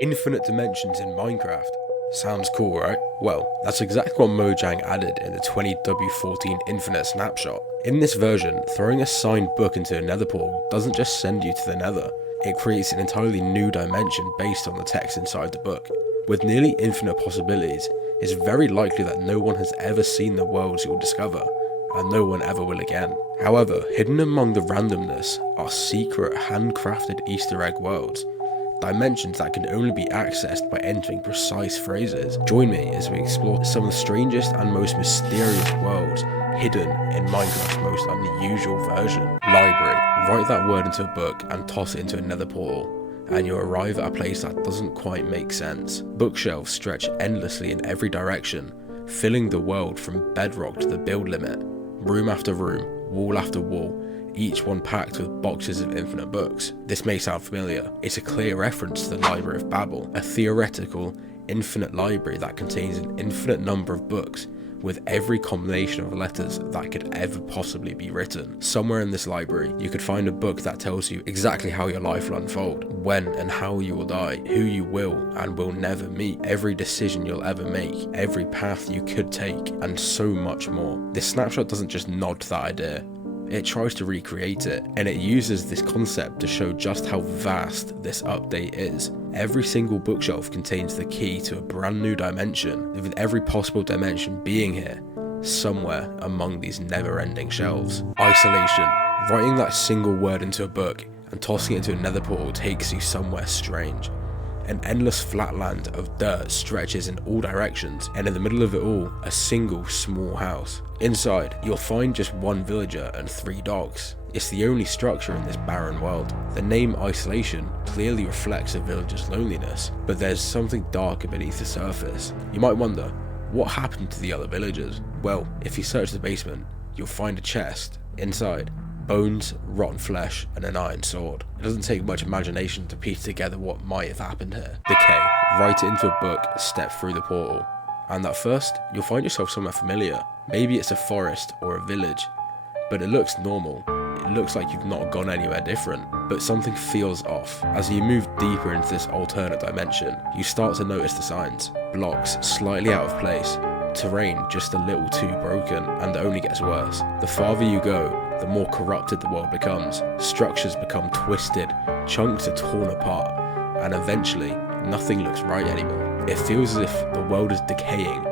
Infinite dimensions in Minecraft. Sounds cool, right? Well, that's exactly what Mojang added in the 20W14 Infinite Snapshot. In this version, throwing a signed book into a nether portal doesn't just send you to the nether, it creates an entirely new dimension based on the text inside the book. With nearly infinite possibilities, it's very likely that no one has ever seen the worlds you'll discover, and no one ever will again. However, hidden among the randomness are secret handcrafted Easter egg worlds, dimensions that can only be accessed by entering precise phrases. Join me as we explore some of the strangest and most mysterious worlds hidden in Minecraft's most unusual version. Library. Write that word into a book and toss it into a nether portal, and you'll arrive at a place that doesn't quite make sense. Bookshelves stretch endlessly in every direction, filling the world from bedrock to the build limit. Room after room, wall after wall, each one packed with boxes of infinite books. This may sound familiar. It's a clear reference to the Library of Babel, a theoretical, infinite library that contains an infinite number of books with every combination of letters that could ever possibly be written. Somewhere in this library, you could find a book that tells you exactly how your life will unfold, when and how you will die, who you will and will never meet, every decision you'll ever make, every path you could take, and so much more. This snapshot doesn't just nod to that idea. It tries to recreate it, and it uses this concept to show just how vast this update is. Every single bookshelf contains the key to a brand new dimension, with every possible dimension being here, somewhere among these never-ending shelves. Isolation. Writing that single word into a book and tossing it into a nether portal takes you somewhere strange. An endless flatland of dirt stretches in all directions, and in the middle of it all, a single small house. Inside, you'll find just one villager and 3 dogs. It's the only structure in this barren world. The name Isolation clearly reflects a villager's loneliness, but there's something darker beneath the surface. You might wonder, what happened to the other villagers? Well, if you search the basement, you'll find a chest. Inside, bones, rotten flesh, and an iron sword. It doesn't take much imagination to piece together what might have happened here. Decay. Write it into a book, step through the portal, and at first, you'll find yourself somewhere familiar. Maybe it's a forest or a village, but it looks normal. It looks like you've not gone anywhere different, but something feels off. As you move deeper into this alternate dimension, you start to notice the signs. Blocks slightly out of place, terrain just a little too broken, and it only gets worse. The farther you go, the more corrupted the world becomes. Structures become twisted, chunks are torn apart, and eventually, nothing looks right anymore. It feels as if the world is decaying,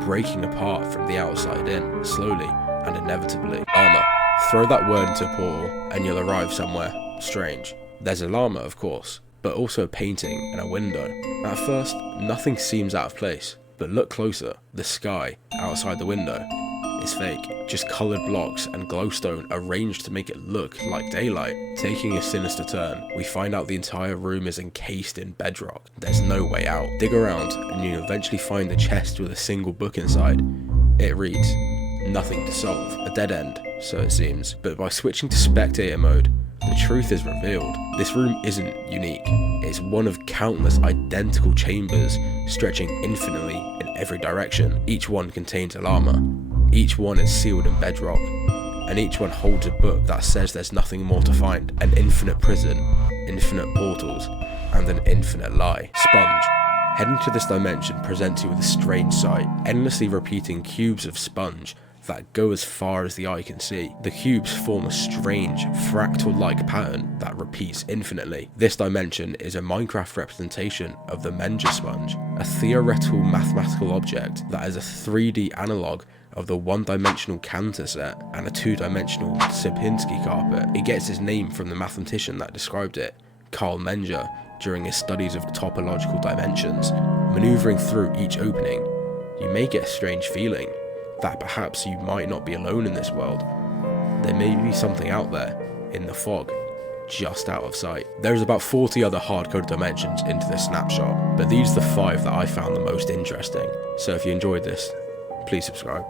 breaking apart from the outside in, slowly and inevitably. Armor. Throw that word into a portal, and you'll arrive somewhere strange. There's a llama, of course, but also a painting and a window. At first, nothing seems out of place, but look closer. The sky outside the window is fake, just coloured blocks and glowstone arranged to make it look like daylight. Taking a sinister turn, we find out the entire room is encased in bedrock. There's no way out. Dig around and you eventually find the chest with a single book inside. It reads, "Nothing to solve." A dead end, so it seems. But by switching to spectator mode, the truth is revealed. This room isn't unique. It's one of countless identical chambers stretching infinitely in every direction. Each one contains a llama. Each one is sealed in bedrock, and each one holds a book that says there's nothing more to find. An infinite prison, infinite portals, and an infinite lie. Sponge. Heading to this dimension presents you with a strange sight, endlessly repeating cubes of sponge that go as far as the eye can see. The cubes form a strange, fractal-like pattern that repeats infinitely. This dimension is a Minecraft representation of the Menja sponge, a theoretical mathematical object that is a 3D analogue of the one-dimensional Cantor set and a two-dimensional Sierpinski carpet. It gets its name from the mathematician that described it, Carl Menja, during his studies of topological dimensions. Maneuvering through each opening, you may get a strange feeling that perhaps you might not be alone in this world. There may be something out there, in the fog, just out of sight. There's about 40 other hard-coded dimensions into this snapshot, but these are the 5 that I found the most interesting. So if you enjoyed this, please subscribe.